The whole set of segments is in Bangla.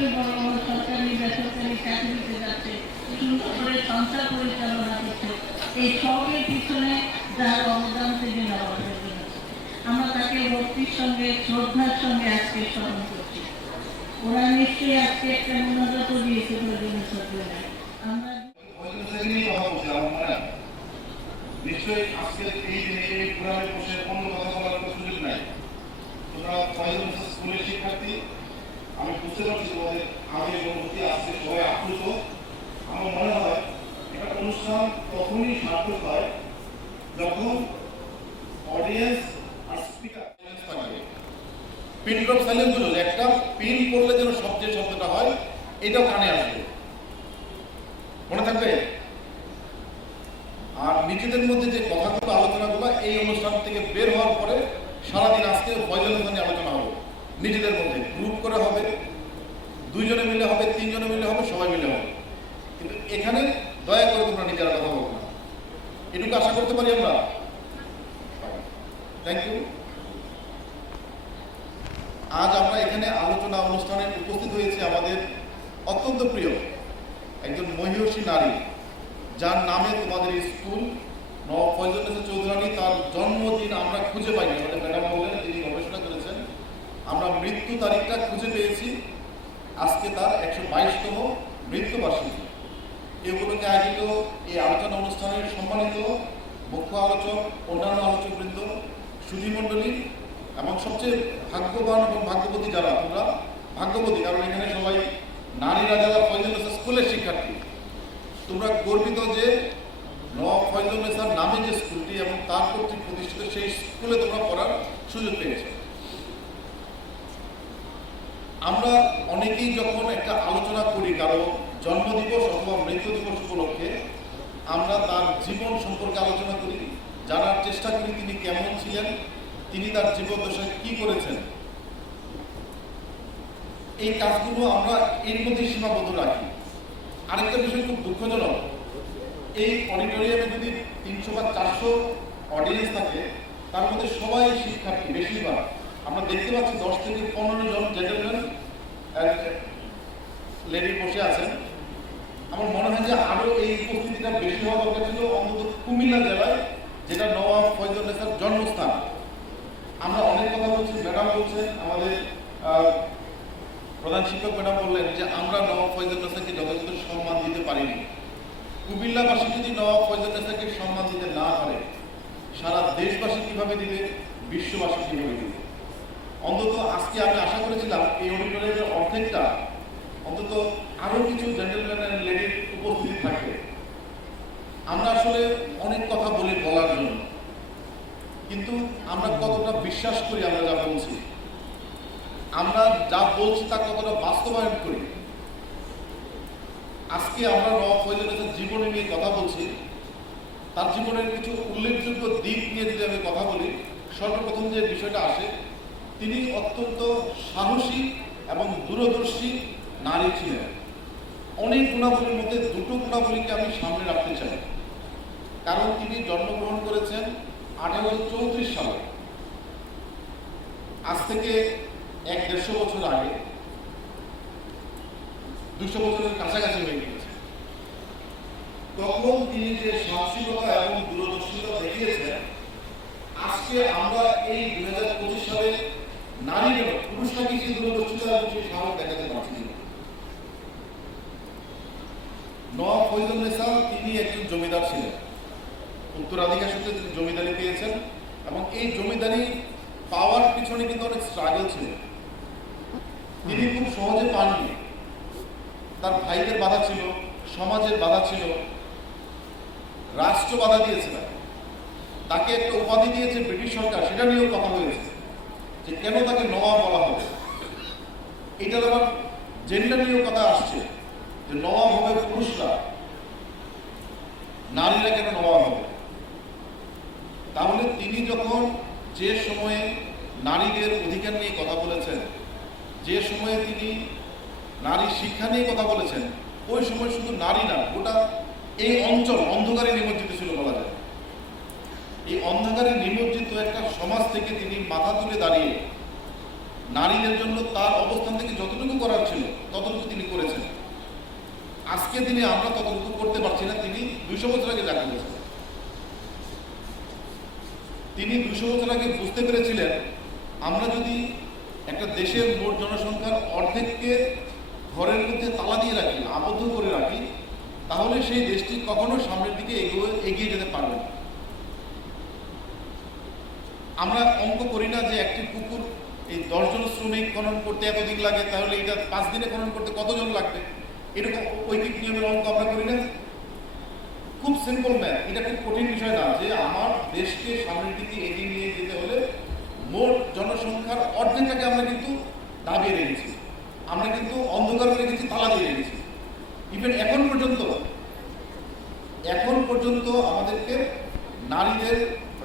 নিশ্চয়ই বড় বড় সরকারি বেসরকারি চাকরিতে যাচ্ছে, সুন্দর করে সংসার পরিচালনা করছে। এই সবের পিছনে যার অবদান থেকে নেওয়া হয়েছে, আমরা তাকে ভক্তির সঙ্গে শ্রদ্ধার সঙ্গে আজকে স্মরণ করছি। ওরা নিশ্চয়ই আজকে একটা মোনাজাতও দিয়েছে প্রয়োজনীয় সরকার। আমরা নিশ্চয়ই আজকের এই দিনে এই প্রোগ্রামে বসে অন্য কথা বলার কোনো সুযোগ নাই। তোমরা কয়েকজন স্কুলের শিক্ষার্থী, আমি বুঝতে পারছি তোমাদের আগে অনুভূতি আজকে সবাই আপ্লুত। আমার মনে হয় একটা অনুষ্ঠান তখনই সার্থক হয় যখন অডিয়েন্স আর স্পিকার থাকবে। পিন ড্রপ সাইলেন্স গুলো একটা পিন করলে যেন সবচেয়ে শব্দটা হয়, এটাও কানে আসবে, মনে থাকবে। আর নিজেদের মধ্যে যে কথাগুলো আলোচনাগুলো এই অনুষ্ঠান থেকে বের হওয়ার পরে সারাদিন আজকে ফয়জল নিয়ে আলোচনা হবে, নিজেদের মধ্যে গ্রুপ করে হবে, 2 জনে মিলে হবে, 3 জনে মিলে হবে, সবাই মিলে হবে। কিন্তু এখানে দয়া করে তোমরা নিজেরা কথা বলবো না, এটুকু আশা করতে পারি আমরা। Thank you. আজ আমরা এখানে আলোচনা অনুষ্ঠানে উপস্থিত হয়েছি আমাদের অত্যন্ত প্রিয় একজন মহিয়সী নারী, যার নামে তোমাদের স্কুল নবাব ফয়জুল চৌধুরানী, তার জন্মদিন আমরা খুঁজে পাইনি। আমাদের ম্যাডাম বললেন, যিনি গবেষণা করেছেন, আমরা মৃত্যু তারিখটা খুঁজে পেয়েছি। আজকে তার 122তম মৃত্যুবার্ষিকী। এই উপলক্ষে আয়োজিত এই আলোচনা অনুষ্ঠানের সম্মানিত মুখ্য আলোচক, অন্যান্য আলোচকবৃন্দ, সুধীমণ্ডলী এবং সবচেয়ে ভাগ্যবান এবং ভাগ্যবতী যারা, তোমরা ভাগ্যবতী, কারণ এখানে সবাই নারীরা যারা ফয়জুল স্কুলের শিক্ষার্থী। তোমরা গর্বিত যে নওয়াব ফয়জুল নামে যে স্কুলটি এবং তার কর্তৃক প্রতিষ্ঠিত সেই স্কুলে তোমরা পড়ার সুযোগ পেয়েছ। আমরা অনেকেই যখন একটা আলোচনা করি কারো জন্মদিবস অথবা মৃত্যু দিবস উপলক্ষে, আমরা তার জীবন সম্পর্কে আলোচনা করি, জানার চেষ্টা করি তিনি কেমন ছিলেন, তিনি তার জীবদ্দশায় কি করেছেন। এই কাজগুলো আমরা এর মধ্যে সীমাবদ্ধ রাখি। আরেকটা বিষয় খুব দুঃখজনক, এই অডিটোরিয়ামে যদি 300 বা 400 অডিয়েন্স থাকে, তার মধ্যে সবাই শিক্ষার্থী, বেশিরভাগ আমরা দেখতে পাচ্ছি 10 থেকে 15 জন জেন্টলম্যান লেডি বসে আছেন। আমার মনে হয় যে আরো এই উপস্থিতিটা বেশি হওয়া দরকার ছিল, অন্তত কুমিল্লা জেলায়, যেটা নওয়াব ফয়জুল জন্মস্থান। আমরা অনেক কথা বলছি, ম্যাডাম বলছেন, আমাদের প্রধান শিক্ষক ম্যাডাম বললেন যে আমরা নওয়াব ফয়জুল যথাযথ সম্মান দিতে পারিনি। কুমিল্লাবাসী যদি নওয়াব ফয়জুল সম্মান দিতে না পারে, সারা দেশবাসী কিভাবে দিবে, বিশ্ববাসী কিভাবে দিবে। অন্তত আজকে আমি আশা করেছিলাম এই অডিটোরিয়ামের অর্ধেকটা অন্তত আরো কিছু জেন্টলম্যান এন্ড লেডির উপস্থিতি থাকবে। আমরা আসলে অনেক কথা বলি বলার জন্য, কিন্তু আমরা কতটা বিশ্বাস করি আমরা যা বলছি, আমরা যা বলছি তা কতটা বাস্তবায়ন করি। আজকে আমরা নওয়াব ফয়জুল জীবনী নিয়ে কথা বলছি, তার জীবনের কিছু উল্লেখযোগ্য দিক নিয়ে যদি আমি কথা বলি, সর্বপ্রথম যে বিষয়টা আসে, তিনি অত্যন্ত সাহসী এবং দূরদর্শী নারী ছিলেন। অনেক গুণাবলীর মধ্যে 2টো গুণাবলীকে আমি সামনে রাখতে চাই, কারণ তিনি জন্মগ্রহণ করেছেন 1834 সালে, আজ থেকে 150 বছর আগে, 200 বছরের কাছাকাছি হয়ে গিয়েছে। তখন তিনি যে সাহসিকতা এবং দূরদর্শিতা দেখিয়েছেন, আজকে আমরা এই 2025 সালে নারীরা, পুরুষরা কি সেই দূরদর্শিতা এবং সেই সাহস দেখাতে পারছি। নওয়াব ফয়জুল তিনি একজন জমিদার ছিলেন, উত্তরাধিকার সূত্রে তিনি জমিদারি পেয়েছেন, এবং এই জমিদারি পাওয়ার পিছনে কিন্তু অনেক স্ট্রাগল ছিল। তিনি খুব সহজে পাননি, তার ভাইদের বাধা ছিল, সমাজের বাধা ছিল, রাষ্ট্র বাধা দিয়েছিল। তাকে একটা উপাধি দিয়েছে ব্রিটিশ সরকার, সেটা নিয়েও কথা হয়েছে যে কেন তাকে নওয়াব বলা হবে। এটার আবার জেন্ডার নিয়েও কথা আসছে যে নওয়াব হবে পুরুষরা, নারীরা কেন নওয়াব হবে। তাহলে তিনি যখন যে সময়ে নারীদের অধিকার নিয়ে কথা বলেছেন, যে সময়ে তিনি নারী শিক্ষা নিয়ে কথা বলেছেন, ওই সময় শুধু নারী না, গোটা এই অঞ্চল অন্ধকারে নিমজ্জিত ছিল বলা যায়। এই অন্ধকারে নিমজ্জিত একটা সমাজ থেকে তিনি মাথা তুলে দাঁড়িয়ে নারীদের জন্য তার অবস্থান থেকে যতটুকু করার ছিল যতটুকু তিনি করেছেন, আজকের দিনে আমরা ততটুকু করতে পারছি না। তিনি 200 বছর আগে যা করেছেন, তিনি 200 বছর আগে বুঝতে পেরেছিলেন আমরা যদি একটা দেশের মোট জনসংখ্যার অর্ধেককে ঘরের মধ্যে তালা দিয়ে রাখি, আবদ্ধ করে রাখি, তাহলে সেই দেশটি কখনো সামনের দিকে এগিয়ে যেতে পারবে না। আমরা অঙ্ক করি না যে একটি পুকুর এই 10 জন শ্রমিক খনন করতে এতদিন লাগে, তাহলে এটা 5 দিনে খনন করতে কতজন লাগবে, এরকম ঐকিক নিয়মের অঙ্ক আমরা করি না। খুব সিম্পল ম্যাথ, এটা খুব কঠিন বিষয় না যে আমার দেশকে সামনের দিকে এগিয়ে নিয়ে যেতে হলে মোট জনসংখ্যার অর্ধেকটাকে আমরা কিন্তু দাবিয়ে রেখেছি, আমরা কিন্তু অন্ধকার করে রেখেছি, তালা দিয়ে রেখেছি। ইভেন এখন পর্যন্ত আমাদেরকে নারীদের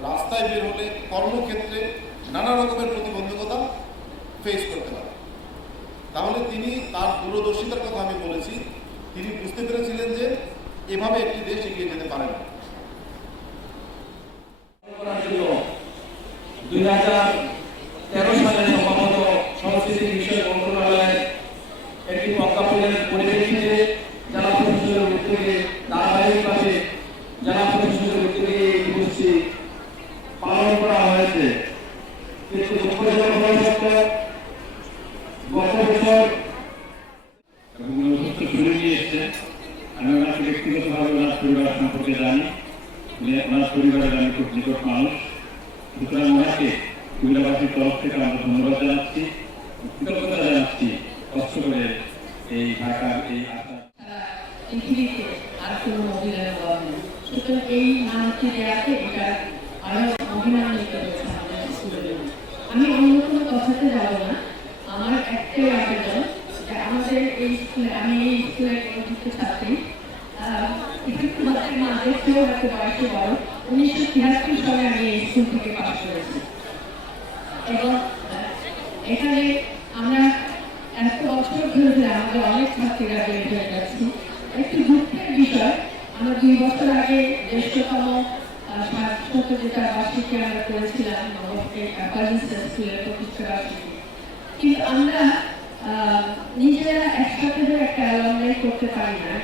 রাস্তায় বের হলে কর্মক্ষেত্রে নানা রকমের প্রতিবন্ধকতা ফেস করতে হয়। তাহলে তিনি তার দূরদর্শিতার কথা আমি বলেছি, তিনি বুঝতে পেরেছিলেন যে এভাবে একটি দেশ এগিয়ে যেতে পারে না। 2013 সালে সম্ভবত সংস্কৃতি বিষয়ক মন্ত্রণালয়ের একটি প্রজ্ঞাপনের পরিপ্রেক্ষিতে জেলা প্রশাসনের উদ্যোগে ধারাবাহিকভাবে জেলা প্রশাসনের উদ্যোগে এই দিবসটি পালন করা হয়েছে। কিন্তু দুঃখজনক হওয়া সত্ত্বেও গত বছর এবং অসুস্থ শরীর নিয়ে এসছে। আমি ওনাকে ব্যক্তিগতভাবে ওনার পরিবার সম্পর্কে জানি, ওনার পরিবারের আমি খুব নিকট মানুষ। সুতরাং ওনাকে কুমিল্লাবাসীর তরফ থেকে আমরা ধন্যবাদ জানাচ্ছি, কৃতজ্ঞতা জানাচ্ছি কষ্ট করে এই ঢাকার এই আশা। পৃথিবীতে আর কোনো মহিলার অভাব নেই। সুতরাং এই নামটি দেওয়াতে এটা আরো অভিমানিত হয়েছে আমাদের স্কুলের। আমি অন্য কোনো কথাতে যাব না, আমার একটাই আবেদন যে আমাদের এই স্কুলে, আমি এই স্কুলের পরিচিত ছাত্রী, আমাদের কেউ একটা বয়সে বড়, 1973 সালে আমি এই স্কুল থেকে পাশ করেছি এবং এখানে আমরা এত বছর ধরে আমাদের অনেক ছাত্রীরা বের হয়ে যাচ্ছি। একটু দুঃখের বিষয়, আমরা 2 বছর আগে জ্যেষ্ঠতম স্বাধীনতা বার্ষিকী আমরা করেছিলাম স্কুলের প্রতিষ্ঠা বার্ষিকী, কিন্তু আমরা নিজেরা একসাথে একটা অ্যালমনাই করতে পারি না,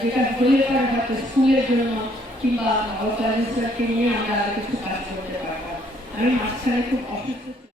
যেটা হলে পরে হয়তো স্কুলের জন্য কিংবা নগর কলেজকে নিয়ে আমরা আরো কিছু কাজ করতে পারবো। আমি মাঝখানে খুব অসুস্থ